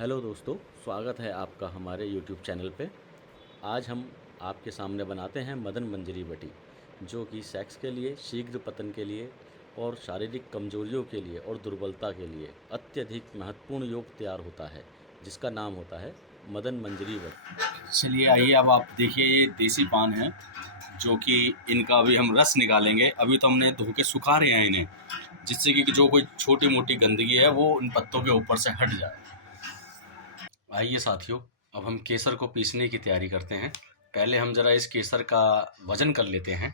Hello दोस्तों, स्वागत है आपका हमारे YouTube चैनल पे। आज हम आपके सामने बनाते हैं मदन मंजरी बटी, जो कि सेक्स के लिए, शीघ्र पतन के लिए और शारीरिक कमजोरियों के लिए और दुर्बलता के लिए अत्यधिक महत्वपूर्ण योग तैयार होता है, जिसका नाम होता है मदन मंजरी बटी। चलिए आइए, अब आप देखिए ये देसी पान है जो कि इनका अभी हम रस निकालेंगे। अभी तो हमने धो के सुखा रहे हैं इन्हें, जिससे कि जो कोई छोटी मोटी गंदगी है वो इन पत्तों के ऊपर से हट जाए। आइए साथियों, अब हम केसर को पीसने की तैयारी करते हैं। पहले हम ज़रा इस केसर का वज़न कर लेते हैं।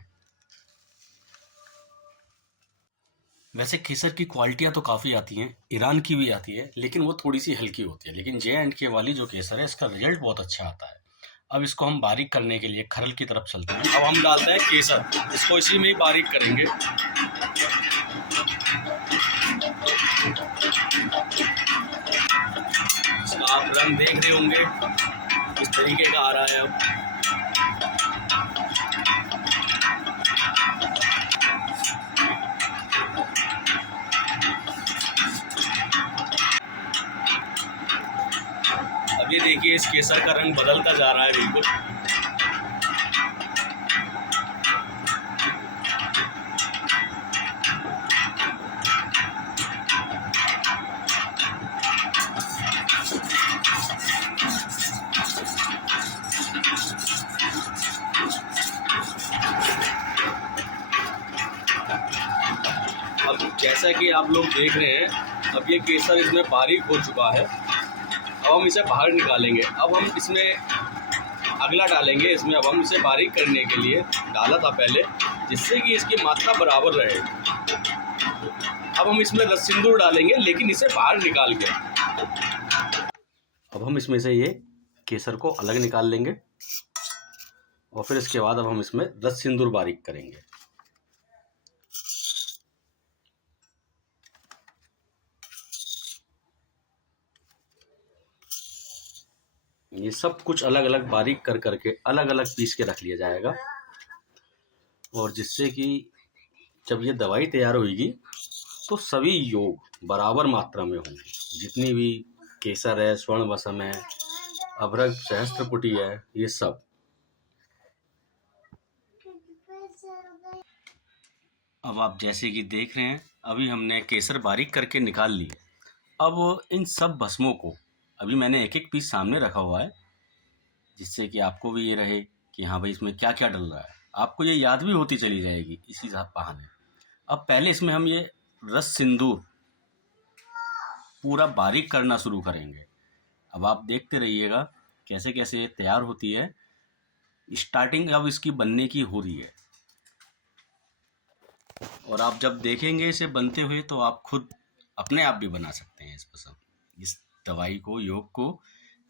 वैसे केसर की क्वालिटियाँ तो काफ़ी आती हैं, ईरान की भी आती है, लेकिन वो थोड़ी सी हल्की होती है। लेकिन J&K वाली जो केसर है, इसका रिजल्ट बहुत अच्छा आता है। अब इसको हम बारीक करने के लिए खरल की तरफ चलते हैं। अब हम डालते हैं केसर, इसको इसी में ही बारीक करेंगे। इसका आप रंग देख रहे होंगे किस तरीके का आ रहा है। अब ये देखिए, इस केसर का रंग बदलता जा रहा है बिल्कुल। अब जैसा कि आप लोग देख रहे हैं, अब ये केसर इसमें बारीक हो चुका है। अब हम इसे बाहर निकालेंगे। अब हम इसमें अगला डालेंगे। इसमें अब हम इसे बारीक करने के लिए डाला था पहले, जिससे कि इसकी मात्रा बराबर रहे। अब हम इसमें रस सिंदूर डालेंगे, लेकिन इसे बाहर निकाल के। अब हम इसमें से ये केसर को अलग निकाल लेंगे और फिर इसके बाद अब हम इसमें रस सिंदूर बारीक करेंगे। ये सब कुछ अलग अलग बारीक कर करके अलग अलग पीस के रख लिया जाएगा, और जिससे कि जब ये दवाई तैयार होगी तो सभी योग बराबर मात्रा में होंगे। जितनी भी केसर है, स्वर्ण वसम है, अभ्रक, सहस्त्रपुटी है, ये सब। अब आप जैसे कि देख रहे हैं, अभी हमने केसर बारीक करके निकाल ली। अब इन सब भस्मों को अभी मैंने एक एक पीस सामने रखा हुआ है, जिससे कि आपको भी ये रहे कि हाँ भाई, इसमें क्या क्या डल रहा है। आपको ये याद भी होती चली जाएगी इसी बहाने। अब पहले इसमें हम ये रस सिंदूर पूरा बारीक करना शुरू करेंगे। अब आप देखते रहिएगा कैसे कैसे ये तैयार होती है। स्टार्टिंग अब इसकी बनने की हो रही है, और आप जब देखेंगे इसे बनते हुए तो आप खुद अपने आप भी बना सकते हैं इस दवाई को, योग को,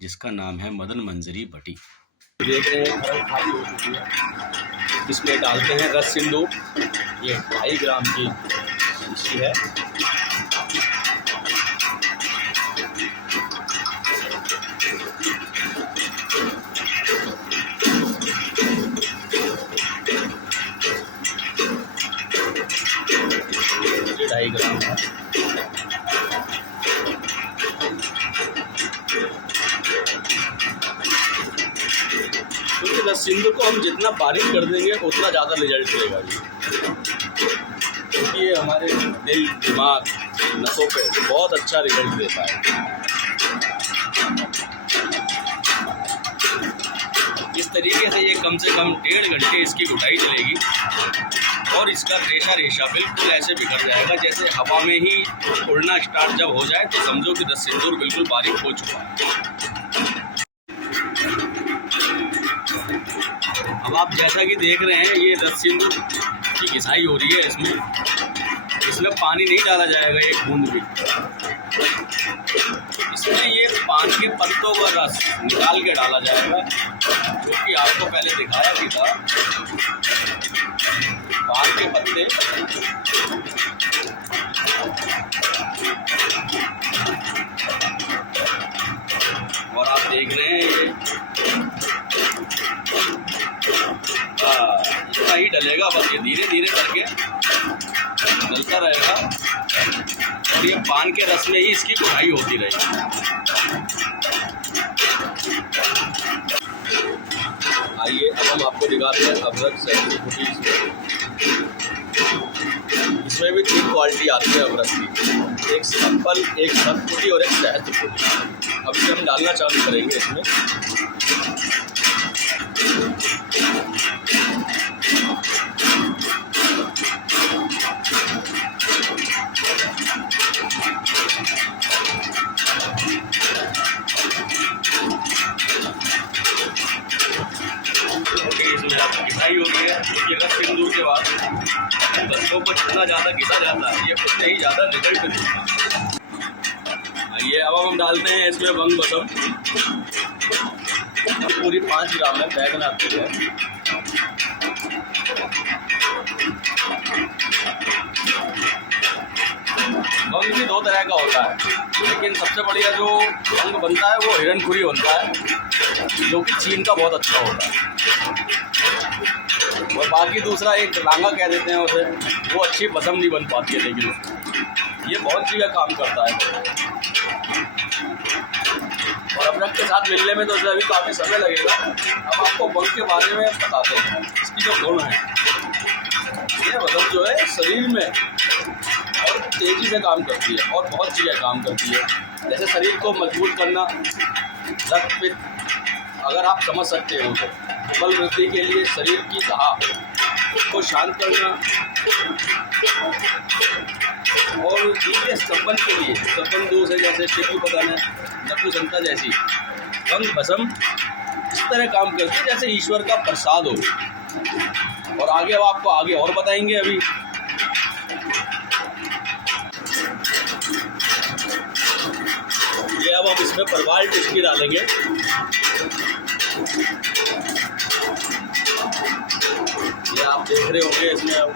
जिसका नाम है मदन मंजरी बटी। देख रहे हैं खरल खाली हो चुकी है। इसमें डालते हैं रस सिंदूर। ये 2.5 ग्राम की शीशी है। ये 2.5 ग्राम है। क्योंकि रस सिंदूर को हम जितना बारीक कर देंगे उतना ज़्यादा रिजल्ट मिलेगा। क्योंकि ये हमारे दिल, दिमाग, नसों पे बहुत अच्छा रिजल्ट देता है। इस तरीके से ये कम से कम 1.5 घंटे इसकी घुटाई चलेगी, और इसका रेशा रेशा बिल्कुल ऐसे बिखर जाएगा जैसे हवा में ही उड़ना स्टार्ट जब हो जाए तो समझो कि रस सिंदूर बिल्कुल बारीक हो चुका है। अब आप जैसा कि देख रहे हैं, ये रस सिंदूर की घिसाई हो रही है। इसमें पानी नहीं डाला जाएगा एक बूंद भी। इसमें ये पान के पत्तों का रस निकाल के डाला जाएगा, जो कि आपको पहले दिखाया भी था। पान के पत्ते और आप देख रहे हैं ये इतना ही डलेगा, बस ये धीरे धीरे करके डलता रहेगा, और ये पान के रस में ही इसकी कुटाई होती रहेगी। आपको दिखाते हैं अदरक सैकड़ी फुटी। इसमें भी 3 क्वालिटी आती है अदरक की, एक सिंपल, एक सख्त फुटी और एक सहज फुटी। अब इसे हम डालना चालू करेंगे इसमें। इसमें आपकी घिसाई होती है। ये रस बिंदु के बाद बसों को जितना ज़्यादा घिसा जाता है ये उतने ही ज़्यादा रिजल्ट देता है। ये अब हम डालते हैं इसमें वंग बसम, पूरी 5 ग्राम है, बैगन आती है। वंग भी 2 तरह का होता है, लेकिन सबसे बढ़िया जो वंग बनता है वो हिरनखुरी होता है, जो कि चीन का बहुत अच्छा होता है। और बाकी दूसरा एक लांगा कह देते हैं उसे, वो अच्छी बसम नहीं बन पाती है, लेकिन ये बहुत जगह काम करता है। और अदरक के साथ मिलने में तो इसे अभी काफ़ी समय लगेगा। अब आपको वंग के बारे में बताते हैं, इसकी जो गुण है। ये बसम जो है शरीर में और तेज़ी से काम करती है और बहुत जगह काम करती है। जैसे शरीर को मजबूत करना, रक्त पित्त अगर आप समझ सकते हो तो, बल वृद्धि के लिए शरीर की दहा को शांत करना, और दूसरे स्तंभन के लिए स्तंभन दोष है, जैसे शीघ्र पतन है, नपुंसकता जैसी, वंग बसम इस तरह काम करती है जैसे ईश्वर का प्रसाद हो। और आगे अब आपको आगे और बताएंगे। अभी ये अब हम इसमें परवाल टिक्की डालेंगे। ये आप देख रहे होंगे इसमें अब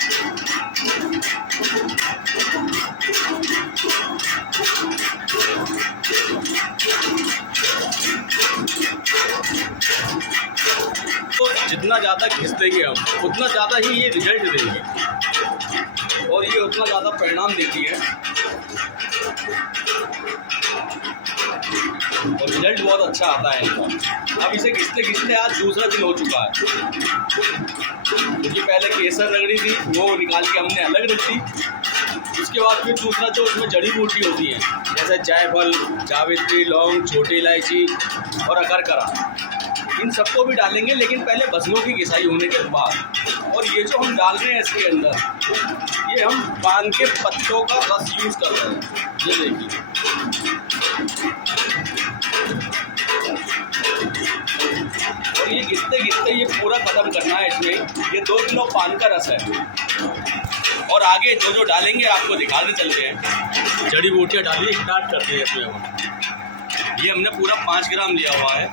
तो जितना ज़्यादा घिस देंगे हम उतना ज़्यादा ही ये रिजल्ट देंगे और ये उतना ज़्यादा परिणाम देती है और रिजल्ट बहुत अच्छा आता है इनका। अब इसे घिसते घिसते आज दूसरा दिन हो चुका है, क्योंकि पहले केसर रगड़ी थी वो निकाल के हमने अलग रख दी। उसके बाद फिर दूसरा जो उसमें जड़ी बूटी होती है, जैसे जायफल, जावित्री, लौंग, छोटी इलायची और अकरकरा, इन सबको भी डालेंगे, लेकिन पहले बसलों की घिसाई होने के बाद। और ये जो हम डाल रहे हैं इसके अंदर, ये हम पान के पत्तों का रस यूज़ कर रहे हैं। ये देखिए, और ये घिसते घिसते ये पूरा खत्म करना है इसमें। ये 2 किलो पान का रस है। और आगे जो जो डालेंगे आपको दिखाते चलते हैं। जड़ी बूटियाँ डालिए, स्टार्ट करते हैं इसमें हम। ये हमने पूरा 5 ग्राम लिया हुआ है।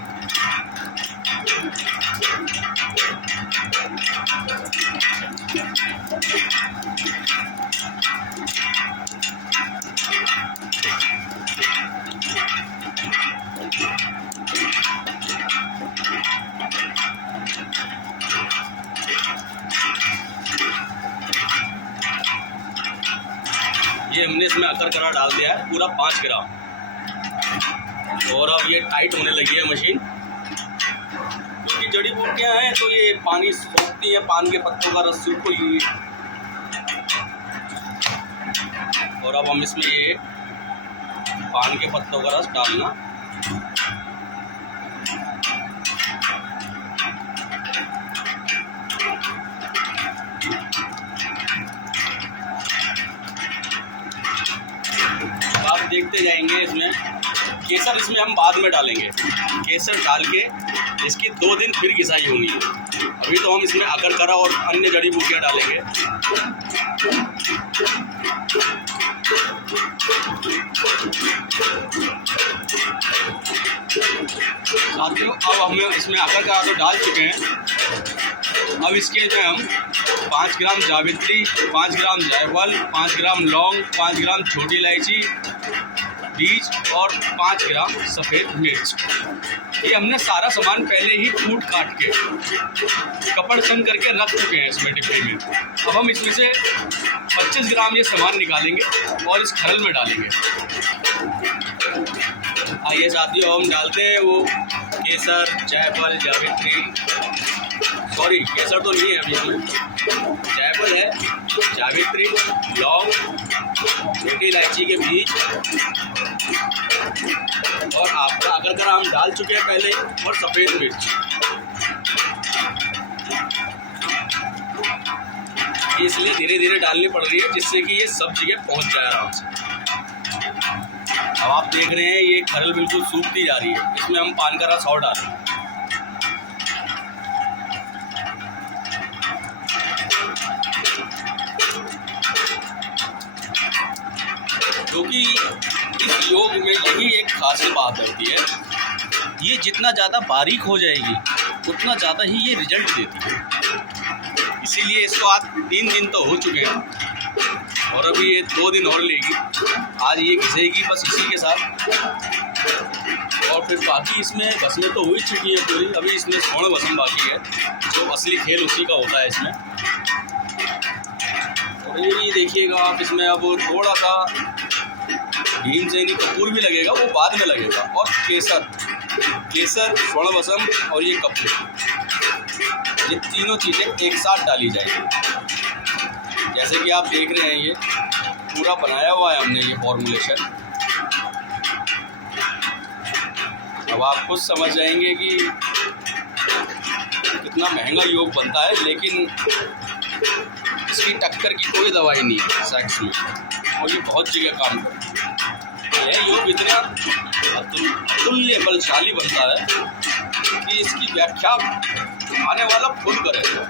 ये हमने इसमें अकरकरा डाल दिया है पूरा 5 ग्राम। और अब ये टाइट होने लगी है मशीन, क्योंकि जड़ी बूटियाँ हैं तो ये पानी सोखती हैं, पान के पत्तों का रस को ही। और अब हम इसमें ये पान के पत्तों का रस डालना। आप देखते जाएंगे। इसमें केसर इसमें हम बाद में डालेंगे। केसर डाल के इसकी 2 दिन फिर घिसाई होनी है। अभी तो हम इसमें अकरकरा और अन्य जड़ी बूटियाँ डालेंगे। साथियों, अब हमें इसमें अकरकरा तो डाल चुके हैं। अब इसके जो हम 5 ग्राम जावित्री, 5 ग्राम जायफल, 5 ग्राम लौंग, 5 ग्राम छोटी इलायची बीज और 5 ग्राम सफ़ेद मिर्च, ये हमने सारा सामान पहले ही कूट काट के कपड़ सन करके रख चुके हैं इसमें डिब्बे में। अब हम इसमें से 25 ग्राम ये सामान निकालेंगे और इस खरल में डालेंगे। आइए साथियों, हम डालते हैं वो केसर, जायफल, जावित्री, सॉरी केसर तो नहीं है अभी इसमें, जायफल है, जावित्री, लौंग, छोटी इलायची के बीज और आपका अगर हम डाल चुके हैं पहले, और सफ़ेद मिर्च। इसलिए धीरे धीरे डालनी पड़ रही है जिससे कि ये सब जगह पहुंच जाए आराम से। अब आप देख रहे हैं ये खरल बिल्कुल सूखती जा रही है, इसमें हम पान का रस और डाल रहे हैं। क्योंकि इस योग में यही एक खास बात होती है, ये जितना ज़्यादा बारीक हो जाएगी उतना ज़्यादा ही ये रिजल्ट देती है। इसीलिए इसको आज 3 दिन तो हो चुके हैं और अभी ये 2 दिन और लेगी। आज ये घिसेगी बस इसी के साथ, और फिर बाकी इसमें भस्में तो हो ही चुकी है पूरी। अभी इसमें स्वर्ण भस्म बाकी है, जो असली खेल उसी का होता है इसमें। और ये देखिएगा आप, इसमें अब थोड़ा सा भीमसेनी कपूर भी लगेगा, वो बाद में लगेगा। और केसर, स्वर्ण भस्म और ये कपूर, ये तीनों चीज़ें एक साथ डाली जाएंगी। जैसे कि आप देख रहे हैं ये पूरा बनाया हुआ है हमने ये फॉर्मूलेशन। अब आप खुद समझ जाएंगे कि कितना महंगा योग बनता है, लेकिन इसकी टक्कर की कोई दवाई नहीं है सेक्स में, और ये बहुत जगह काम करता है। यह योग इतना अतुल्य बलशाली बनता है कि इसकी व्याख्या आने वाला खुद करेगा।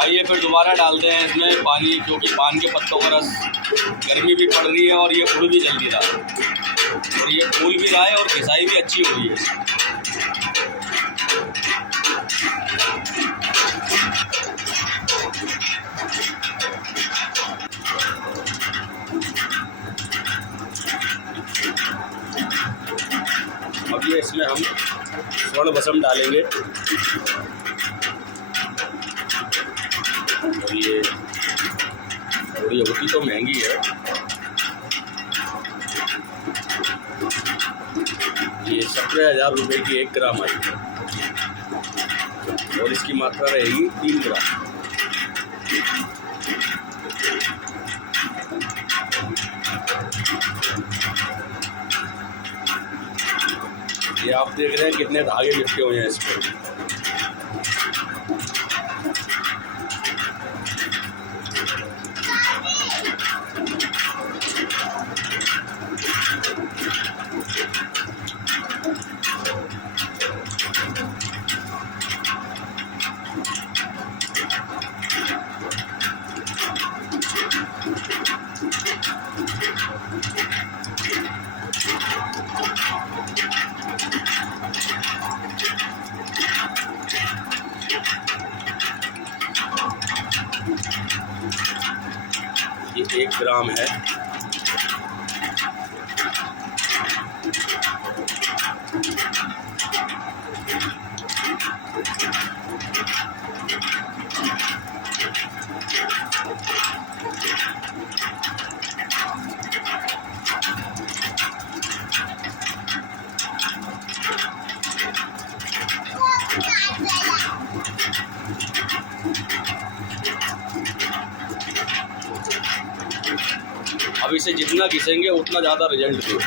आइए फिर दोबारा डालते हैं इसमें पानी, क्योंकि पान के पत्तों का रस, गर्मी भी पड़ रही है और ये फूल भी जल्दी रहा है, और ये फूल भी रहा है और घिसाई भी अच्छी हो रही है। अब ये इसमें हम स्वर्ण भस्म डालेंगे, और ये थोड़ी होती तो महंगी है, ये 17,000 रुपये की 1 ग्राम आई है, और इसकी मात्रा रहेगी 3 ग्राम। ये आप देख रहे हैं कितने धागे लिपटे हुए हैं इस पर। ये 1 ग्राम है। अब इसे जितना घिसेंगे उतना ज़्यादा रिजल्ट देगा।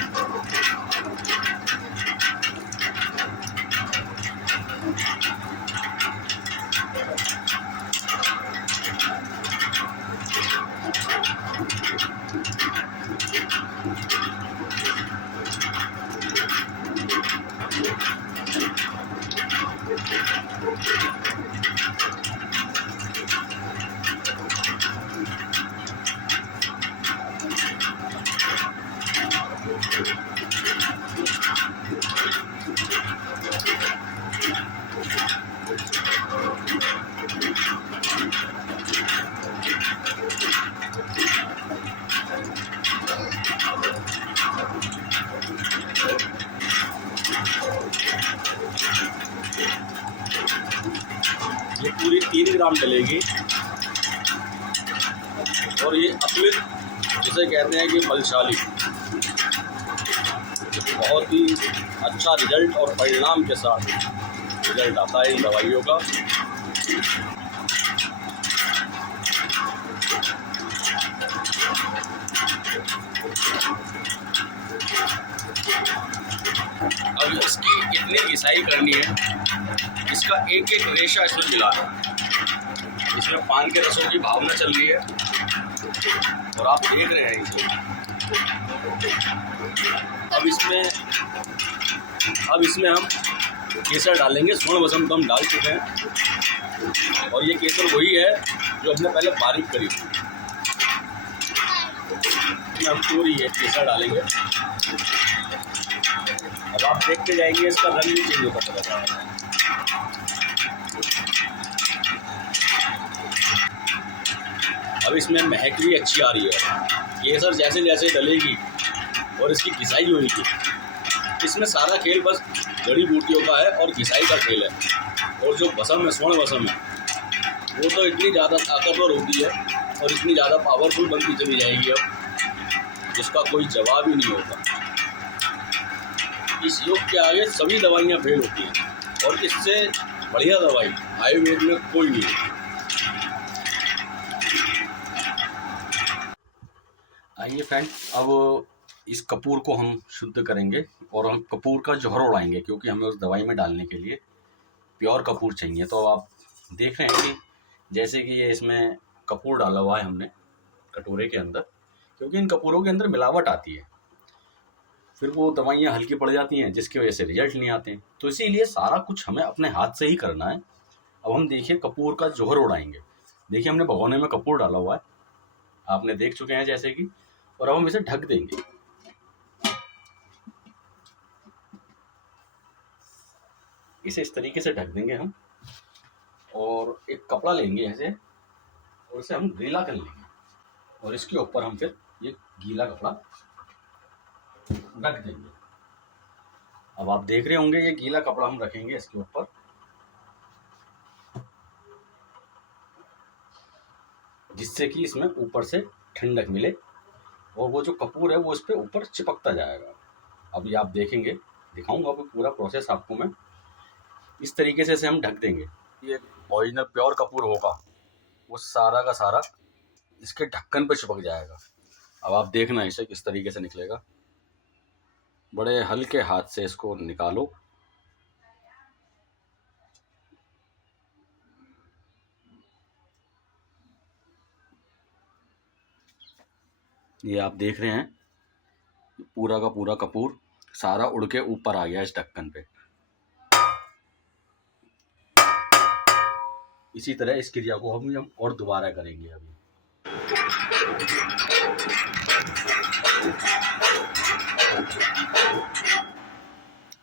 ये पूरी 3 ग्राम डलेगी, और ये अतुलित जिसे कहते हैं कि बलशाली, बहुत ही अच्छा रिजल्ट और परिणाम के साथ रिजल्ट आता है इन दवाइयों का। अब इसकी इतनी घिसाई करनी है, इसका एक एक रेशा इसमें मिलाना है। इसमें पान के रसों की भावना चल रही है और आप देख रहे हैं इसे। अब इसमें हम केसर डालेंगे। स्वर्ण बसंत तो हम डाल चुके हैं और ये केसर वही है जो हमने पहले बारीक करी थी। हम पूरी ये केसर डालेंगे। अब आप देखते जाएंगे इसका रंग भी चेंज होता चला जाएगा। अब इसमें महक भी अच्छी आ रही है। केसर जैसे जैसे डलेगी और इसकी घिसाई होगी, इसमें सारा खेल बस जड़ी बूटियों का है और घिसाई का खेल है। और जो बसम है, स्वर्ण बसम है, वो तो इतनी ज़्यादा ताकतवर होती है और इतनी ज़्यादा पावरफुल बनती चली जाएगी अब, जिसका कोई जवाब ही नहीं होगा। इस योग के आगे सभी दवाइयाँ फेल होती हैं और इससे बढ़िया दवाई आयुर्वेद में कोई नहीं है। आइए फ्रेंड, अब इस कपूर को हम शुद्ध करेंगे और हम कपूर का जौहर उड़ाएंगे, क्योंकि हमें उस दवाई में डालने के लिए प्योर कपूर चाहिए। तो आप देख रहे हैं कि जैसे कि ये इसमें कपूर डाला हुआ है हमने कटोरे के अंदर, क्योंकि इन कपूरों के अंदर मिलावट आती है, फिर वो दवाइयाँ हल्की पड़ जाती हैं जिसकी वजह से रिजल्ट नहीं आते। तो इसीलिए सारा कुछ हमें अपने हाथ से ही करना है। अब हम देखिए कपूर का जौहर उड़ाएंगे। देखिए हमने भगोने में कपूर डाला हुआ है, आपने देख चुके हैं जैसे कि, और अब हम इसे ढक देंगे। इसे इस तरीके से ढक देंगे हम, और एक कपड़ा लेंगे ऐसे और इसे हम गीला कर लेंगे और इसके ऊपर हम फिर ये गीला कपड़ा रख देंगे। अब आप देख रहे होंगे ये गीला कपड़ा हम रखेंगे इसके ऊपर, जिससे कि इसमें ऊपर से ठंडक मिले और वो जो कपूर है वो इस पे ऊपर चिपकता जाएगा। अभी आप देखेंगे, दिखाऊंगा अभी पूरा प्रोसेस आपको मैं। इस तरीके से इसे हम ढक देंगे। ये ओरिजिनल प्योर कपूर होगा, वो सारा का सारा इसके ढक्कन पे चिपक जाएगा। अब आप देखना इसे किस तरीके से निकलेगा। बड़े हल्के हाथ से इसको निकालो। ये आप देख रहे हैं पूरा का पूरा कपूर सारा उड़ के ऊपर आ गया इस ढक्कन पे। इसी तरह इस क्रिया को हम और दोबारा करेंगे। अभी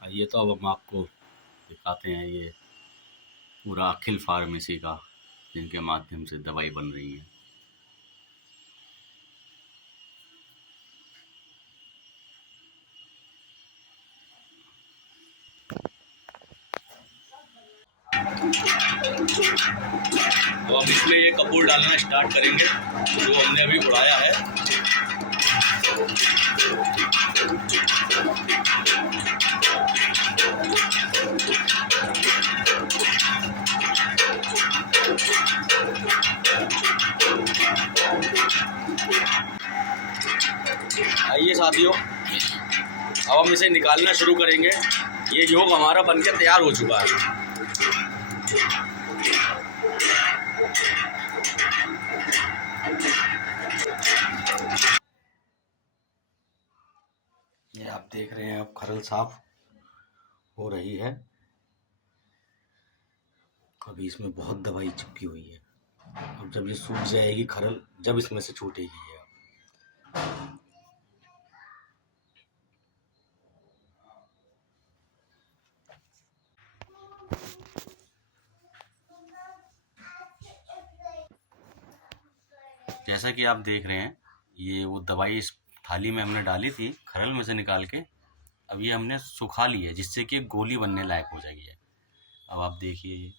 आइए, तो अब हम आपको दिखाते हैं ये पूरा अखिल फार्मेसी का, जिनके माध्यम से दवाई बन रही है। तो अब इसमें ये कपूर डालना स्टार्ट करेंगे जो हमने अभी उड़ाया है। आइए साथियों, अब हम इसे निकालना शुरू करेंगे। ये योग हमारा बनकर तैयार हो चुका है। ये आप देख रहे हैं अब खरल साफ हो रही है। अभी इसमें बहुत दवाई चिपकी हुई है। अब जब ये सूख जाएगी खरल, जब इसमें से छूटेगी ये। जैसा कि आप देख रहे हैं, ये वो दवाई इस थाली में हमने डाली थी खरल में से निकाल के, अब ये हमने सुखा ली है, जिससे कि गोली बनने लायक हो जाएगी है। अब आप देखिए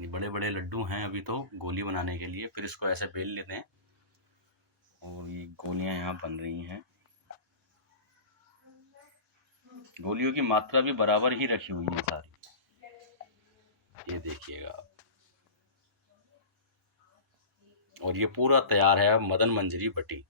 ये बड़े बड़े लड्डू हैं अभी तो गोली बनाने के लिए। फिर इसको ऐसे बेल लेते हैं और ये गोलियां यहाँ बन रही हैं। गोलियों की मात्रा भी बराबर ही रखी हुई है सारी, ये देखिएगा आप। और ये पूरा तैयार है अब मदन मंजरी बटी।